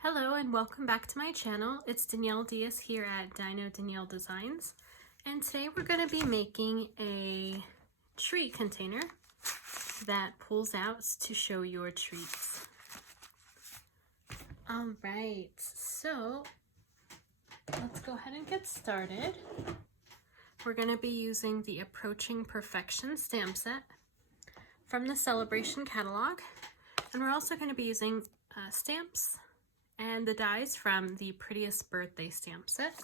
Hello and welcome back to my channel. It's Danielle Diaz here at Dino Danielle Designs, and today we're going to be making a treat container that pulls out to show your treats. Alright, so let's go ahead and get started. We're going to be using the Approaching Perfection stamp set from the Celebration catalog, and we're also going to be using stamps and the dies from the Prettiest Birthday stamp set.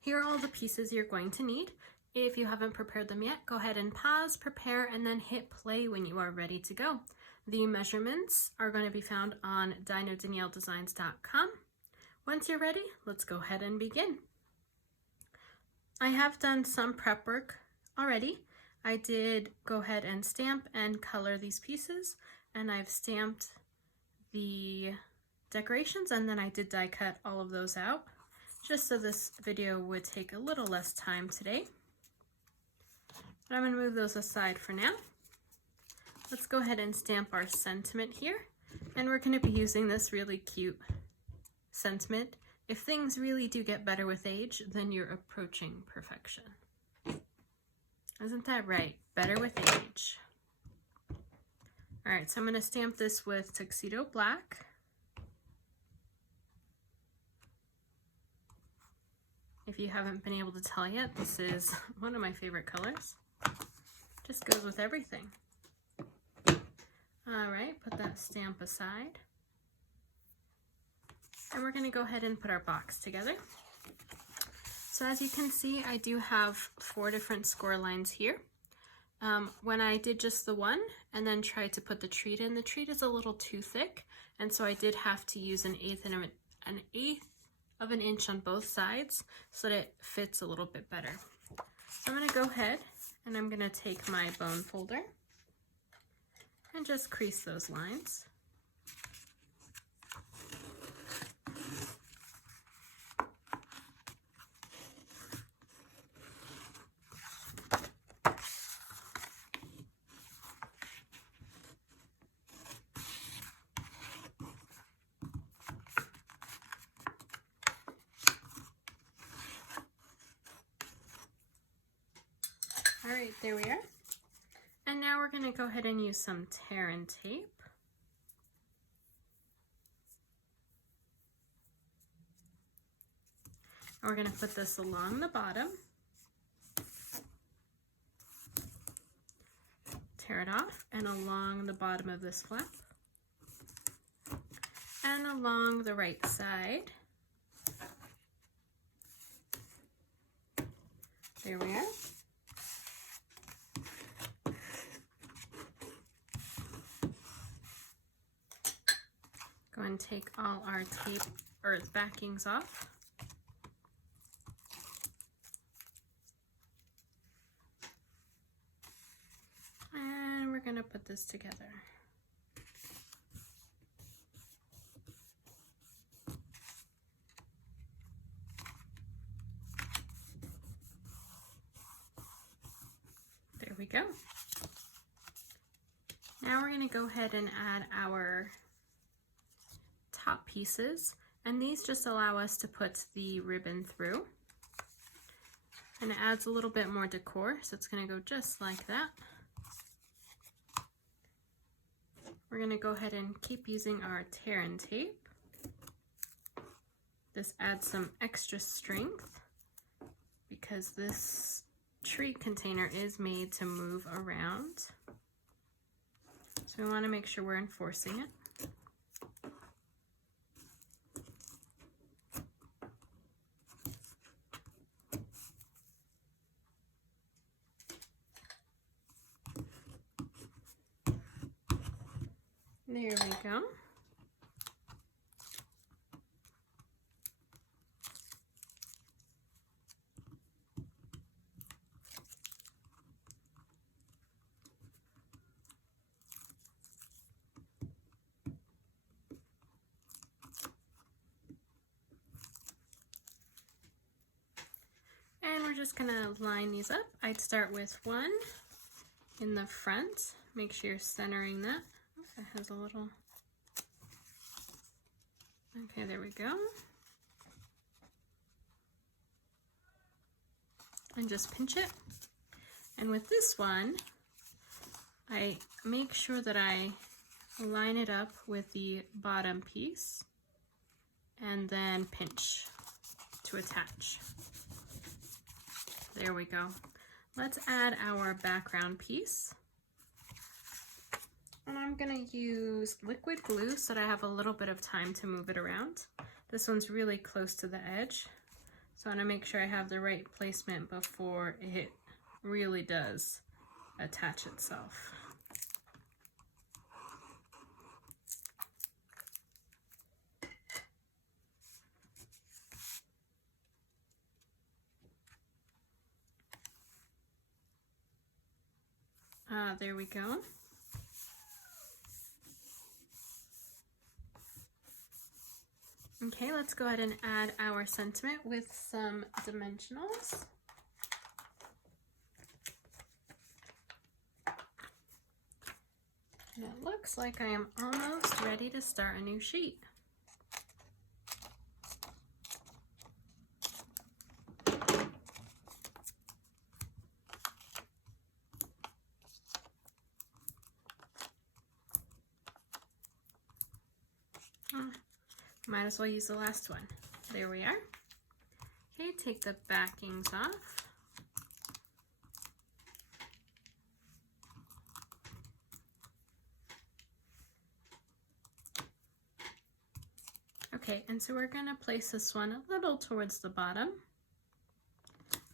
Here are all the pieces you're going to need. If you haven't prepared them yet, go ahead and pause, prepare, and then hit play when you are ready to go. The measurements are going to be found on dinodanielledesigns.com. Once you're ready, let's go ahead and begin. I have done some prep work already. I did go ahead and stamp and color these pieces, and I've stamped the decorations, and then I did die cut all of those out just so this video would take a little less time today. But I'm going to move those aside for now. Let's go ahead and stamp our sentiment here, and we're going to be using this really cute sentiment. If things really do get better with age, then you're approaching perfection. Isn't that right? Better with age. Alright, so I'm going to stamp this with Tuxedo Black. If you haven't been able to tell yet, this is one of my favorite colors. Just goes with everything. Alright, put that stamp aside. And we're going to go ahead and put our box together. So as you can see, I do have 4 different score lines here. When I did just the one and then tried to put the treat in, the treat is a little too thick, and so I did have to use an eighth of an inch on both sides so that it fits a little bit better. So I'm going to go ahead and I'm going to take my bone folder and just crease those lines. Alright, there we are. And now we're going to go ahead and use some tear and tape. And we're going to put this along the bottom. Tear it off and along the bottom of this flap. And along the right side. There we are. Go and take all our tape or backings off. And we're going to put this together. There we go. Now we're going to go ahead and add our top pieces, and these just allow us to put the ribbon through, and it adds a little bit more decor, so it's going to go just like that. We're going to go ahead and keep using our tear and tape. This adds some extra strength because this treat container is made to move around, so we want to make sure we're enforcing it. There we go. And we're just gonna line these up. I'd start with one in the front. Make sure you're centering that. It has a little Okay, there we go. And just pinch it. And with this one, I make sure that I line it up with the bottom piece and then pinch to attach. There we go. Let's add our background piece. And I'm gonna use liquid glue so that I have a little bit of time to move it around. This one's really close to the edge, so I wanna make sure I have the right placement before it really does attach itself. There we go. Okay, let's go ahead and add our sentiment with some dimensionals. And it looks like I am almost ready to start a new sheet. Might as well use the last one. There we are. Okay, take the backings off. Okay, and so we're going to place this one a little towards the bottom,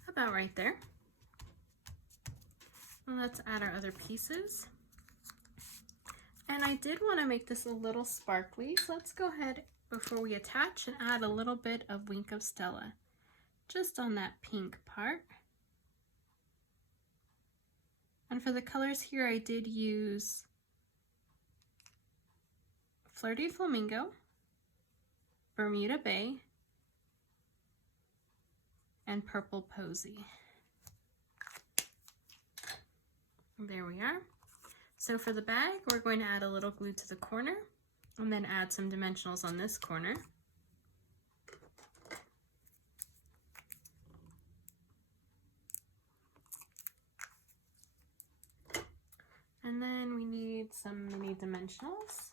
about right there. And let's add our other pieces. And I did want to make this a little sparkly, so let's go ahead before we attach and add a little bit of Wink of Stella, just on that pink part. And for the colors here, I did use Flirty Flamingo, Bermuda Bay, and Purple Posy. There we are. So for the bag, we're going to add a little glue to the corner and then add some dimensionals on this corner. And then we need some mini dimensionals.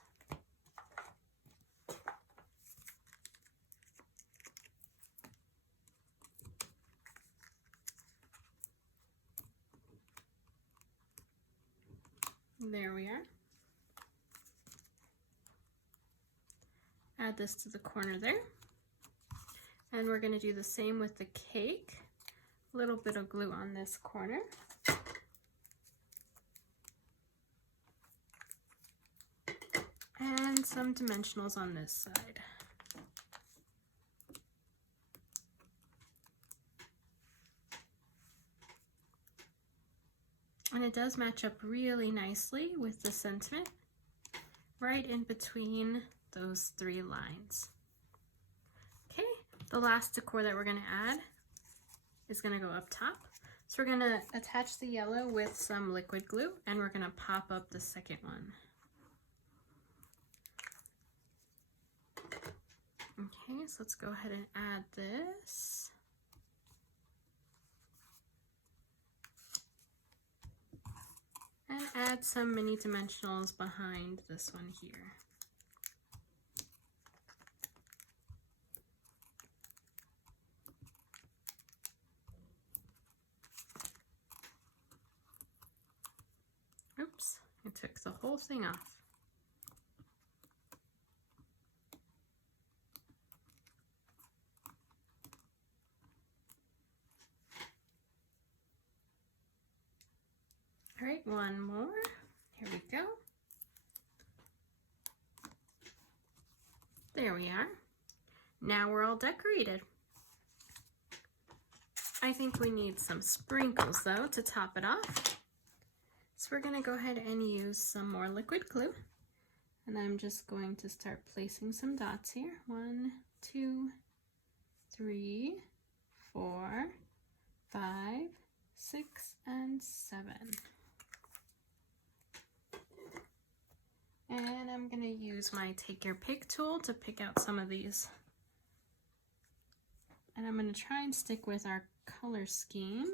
There we are. Add this to the corner there. And we're going to do the same with the cake. A little bit of glue on this corner. And some dimensionals on this side. And it does match up really nicely with the sentiment right in between those three lines. Okay, the last decor that we're going to add is going to go up top. So we're going to attach the yellow with some liquid glue and we're going to pop up the second one. Okay, so let's go ahead and add this. And add some mini dimensionals behind this one here. Oops, I took the whole thing off. All right, one more. Here we go. There we are. Now we're all decorated. I think we need some sprinkles though to top it off. So we're gonna go ahead and use some more liquid glue. And I'm just going to start placing some dots here. 1, 2, 3, 4, 5, 6, and 7. And I'm I'm going to use my Take Your Pick tool to pick out some of these. And I'm going to try and stick with our color scheme.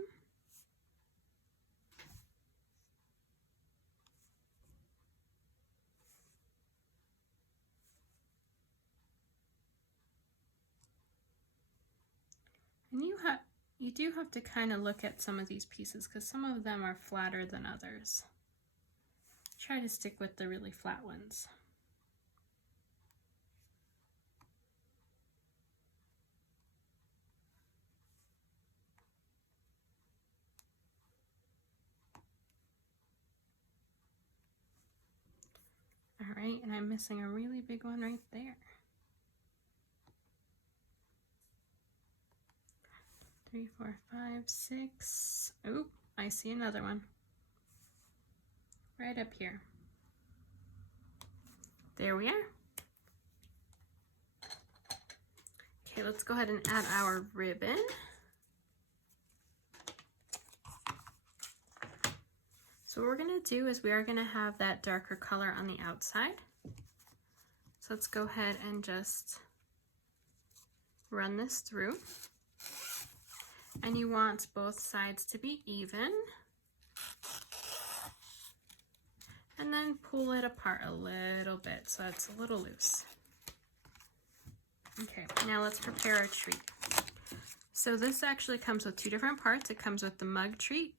And you do have to kind of look at some of these pieces because some of them are flatter than others. Try to stick with the really flat ones. All right, and I'm missing a really big one right there. 3, 4, 5, 6. Oh, I see another one. Right up here. There we are. Okay, let's go ahead and add our ribbon. So what we're gonna do is we are gonna have that darker color on the outside. So let's go ahead and just run this through. And you want both sides to be even. And then pull it apart a little bit so it's a little loose. Okay, now let's prepare our treat. So this actually comes with 2 different parts. It comes with the mug treat,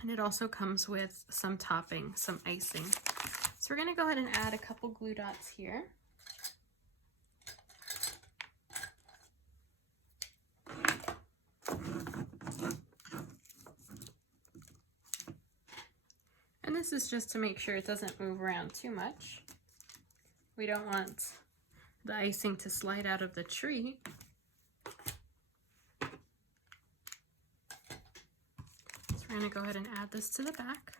and it also comes with some topping, some icing. So we're gonna go ahead and add a couple glue dots here. And this is just to make sure it doesn't move around too much. We don't want the icing to slide out of the treat. So we're gonna go ahead and add this to the back.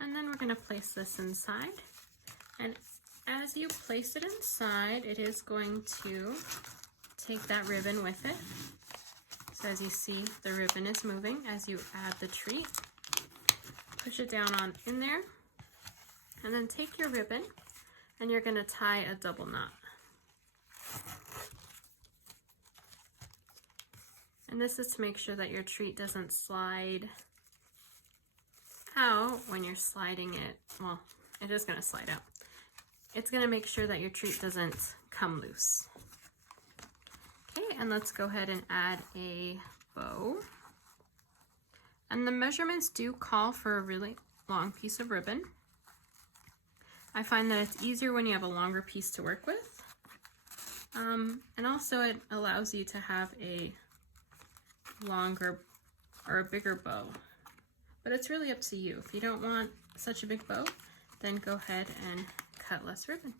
And then we're gonna place this inside. And as you place it inside, it is going to take that ribbon with it. So as you see, the ribbon is moving as you add the treat. Push it down on in there, and then take your ribbon and you're gonna tie a double knot. And this is to make sure that your treat doesn't slide out when you're sliding it. Well, it is gonna slide out. It's gonna make sure that your treat doesn't come loose. Okay, and let's go ahead and add a bow. And the measurements do call for a really long piece of ribbon. I find that it's easier when you have a longer piece to work with. And also it allows you to have a longer or a bigger bow. But it's really up to you. If you don't want such a big bow, then go ahead and cut less ribbon.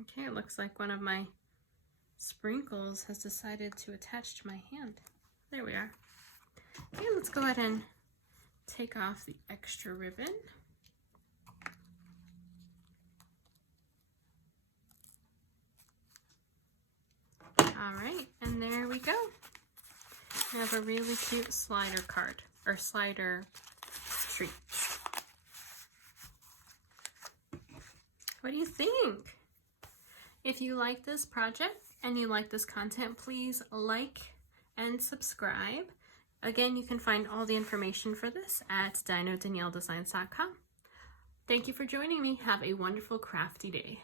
Okay, it looks like one of my sprinkles has decided to attach to my hand. There we are. Okay, let's go ahead and take off the extra ribbon. All right, and there we go. We have a really cute slider card, or slider treat. What do you think? If you like this project and you like this content, please like and subscribe. Again, you can find all the information for this at dinodanielledesigns.com. Thank you for joining me. Have a wonderful crafty day.